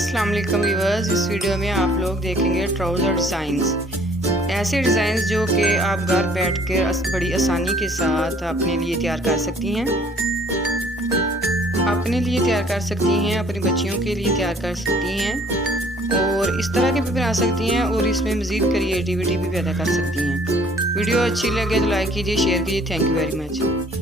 अस्सलाम वालेकुम व्यूअर्स, इस वीडियो में आप लोग देखेंगे ट्राउज़र डिज़ाइंस। ऐसे डिज़ाइंस जो कि आप घर बैठ कर बड़ी आसानी के साथ अपने लिए तैयार कर सकती हैं, अपने लिए तैयार कर सकती हैं, अपनी बच्चियों के लिए तैयार कर सकती हैं और इस तरह के भी बना सकती हैं और इसमें मज़ीद क्रिएटिविटी भी पैदा कर सकती हैं। वीडियो अच्छी लगे तो लाइक कीजिए, शेयर कीजिए। Thank you very much.